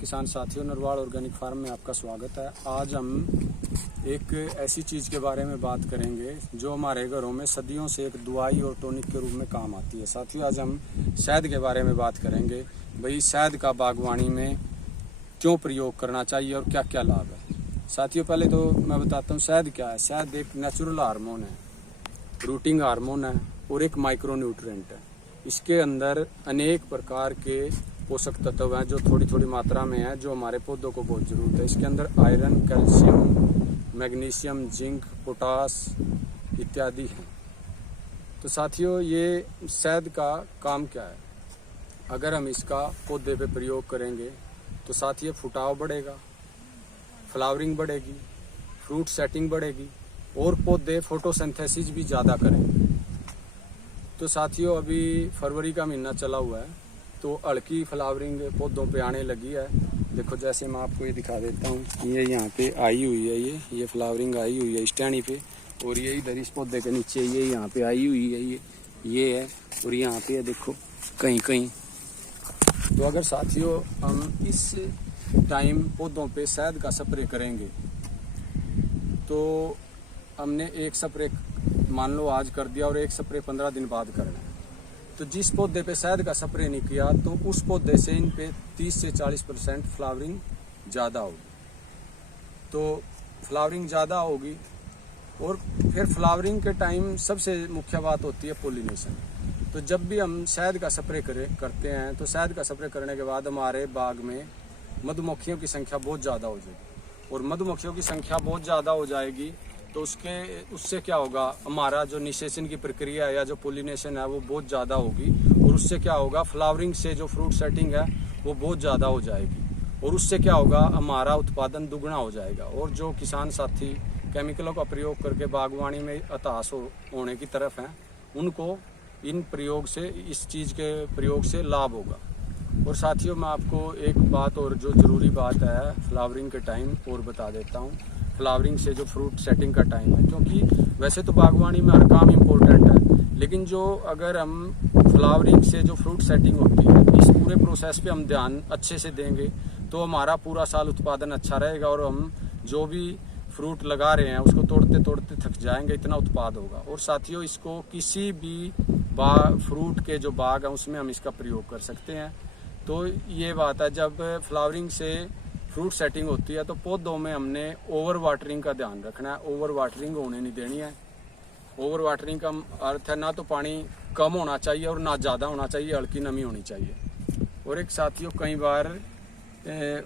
किसान साथियों, Narwal organic farm में आपका स्वागत है। आज हम एक ऐसी चीज़ के बारे में बात करेंगे जो हमारे घरों में सदियों से एक दवाई और टॉनिक के रूप में काम आती है। साथियों, आज हम शहद के बारे में बात करेंगे। भाई, शहद का बागवानी में क्यों प्रयोग करना चाहिए और क्या क्या लाभ है। साथियों, पहले तो मैं बताता हूँ शहद क्या है। शहद एक नेचुरल हार्मोन है, रूटिंग हार्मोन है और एक माइक्रो न्यूट्रिएंट है। इसके अंदर अनेक प्रकार के पोषक तत्व हैं जो थोड़ी थोड़ी मात्रा में है, जो हमारे पौधों को बहुत जरूरत है। इसके अंदर iron, calcium, magnesium, zinc, potash इत्यादि हैं। तो साथियों, ये शहद का काम क्या है? अगर हम इसका पौधे पे प्रयोग करेंगे तो साथियों फुटाव बढ़ेगा, फ्लावरिंग बढ़ेगी, फ्रूट सेटिंग बढ़ेगी और पौधे फोटोसिंथेसिस भी ज़्यादा करेंगे। तो साथियों, अभी फरवरी का महीना चला हुआ है तो हल्की फ्लावरिंग पौधों पे आने लगी है। देखो, जैसे मैं आपको ये दिखा देता हूँ, ये यहाँ पे आई हुई है, ये फ्लावरिंग आई हुई है इस टहनी पे, और ये इधर इस पौधे के नीचे ये यहाँ पे आई हुई है, ये है, और यहाँ पे देखो कहीं कहीं। तो अगर साथियों हम इस टाइम पौधों पे शहद का स्प्रे करेंगे तो हमने एक स्प्रे मान लो आज कर दिया और एक स्प्रे 15 दिन बाद करना है। तो जिस पौधे पे शहद का स्प्रे नहीं किया तो उस पौधे से इन पे 30 से 40% फ्लावरिंग ज़्यादा होगी। तो फ्लावरिंग ज़्यादा होगी और फिर फ्लावरिंग के टाइम सबसे मुख्य बात होती है पोलिनेशन। तो जब भी हम शहद का स्प्रे करते हैं तो शहद का स्प्रे करने के बाद हमारे बाग में मधुमक्खियों की संख्या बहुत ज़्यादा हो जाएगी, और मधुमक्खियों की संख्या बहुत ज़्यादा हो जाएगी तो उससे क्या होगा, हमारा जो निषेचन की प्रक्रिया है या जो पोलिनेशन है वो बहुत ज़्यादा होगी, और उससे क्या होगा, फ्लावरिंग से जो फ्रूट सेटिंग है वो बहुत ज़्यादा हो जाएगी, और उससे क्या होगा, हमारा उत्पादन दुगना हो जाएगा। और जो किसान साथी केमिकलों का प्रयोग करके बागवानी में हताश होने की तरफ हैं, उनको इन प्रयोग से, इस चीज़ के प्रयोग से लाभ होगा। और साथियों, मैं आपको एक बात और जो ज़रूरी बात है फ्लावरिंग के टाइम और बता देता हूँ। फ्लावरिंग से जो फ्रूट सेटिंग का टाइम है, क्योंकि वैसे तो बागवानी में हर काम इम्पोर्टेंट है, लेकिन जो अगर हम फ्लावरिंग से जो फ्रूट सेटिंग होती है इस पूरे प्रोसेस पे हम ध्यान अच्छे से देंगे तो हमारा पूरा साल उत्पादन अच्छा रहेगा, और हम जो भी फ्रूट लगा रहे हैं उसको तोड़ते तोड़ते थक जाएंगे, इतना उत्पाद होगा। और साथियों, इसको किसी भी फ्रूट के जो बाग है उसमें हम इसका प्रयोग कर सकते हैं। तो ये बात है, जब फ्लावरिंग से फ्रूट सेटिंग होती है तो पौधों में हमने ओवर वाटरिंग का ध्यान रखना है। ओवर वाटरिंग होने नहीं देनी है। ओवर वाटरिंग का अर्थ है ना तो पानी कम होना चाहिए और ना ज़्यादा होना चाहिए, हल्की नमी होनी चाहिए। और एक साथियों, कई बार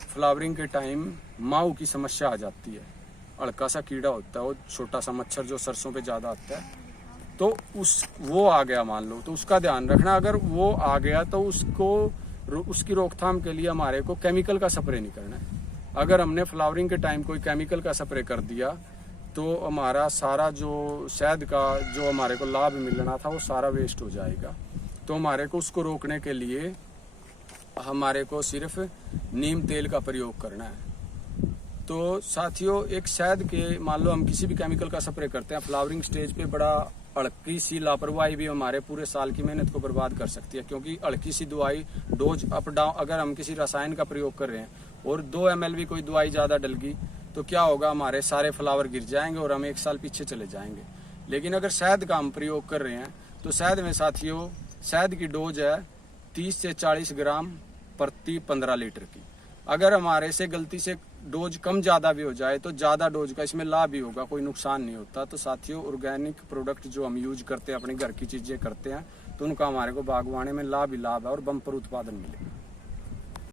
फ्लावरिंग के टाइम माऊ की समस्या आ जाती है। हल्का सा कीड़ा होता है, वो छोटा सा मच्छर जो सरसों पे ज़्यादा आता है, तो वो आ गया मान लो, तो उसका ध्यान रखना। अगर वो आ गया तो उसकी रोकथाम के लिए हमारे को केमिकल का स्प्रे नहीं करना है। अगर हमने फ्लावरिंग के टाइम कोई केमिकल का स्प्रे कर दिया तो हमारा सारा जो शहद का जो हमारे को लाभ मिलना था वो सारा वेस्ट हो जाएगा। तो हमारे को उसको रोकने के लिए हमारे को सिर्फ नीम तेल का प्रयोग करना है। तो साथियों, एक शहद के मान लो हम किसी भी केमिकल का स्प्रे करते हैं फ्लावरिंग स्टेज पे, बड़ा हल्की सी लापरवाही भी हमारे पूरे साल की मेहनत को बर्बाद कर सकती है। क्योंकि हल्की सी दवाई डोज अप डाउन, अगर हम किसी रसायन का प्रयोग कर रहे हैं और 2 ml भी कोई दवाई ज़्यादा डल गई तो क्या होगा, हमारे सारे फ्लावर गिर जाएंगे और हम 1 साल पीछे चले जाएंगे। लेकिन अगर शहद का हम प्रयोग कर रहे हैं तो शहद में साथियों, शहद की डोज है 30 से 40 ग्राम प्रति 15 लीटर की। अगर हमारे से गलती से डोज कम ज़्यादा भी हो जाए तो ज़्यादा डोज का इसमें लाभ भी होगा, कोई नुकसान नहीं होता। तो साथियों, ऑर्गेनिक प्रोडक्ट जो हम यूज करते हैं, अपने घर की चीज़ें करते हैं, तो उनका हमारे को बागवानी में लाभ ही लाभ है और बम्पर उत्पादन मिलेगा।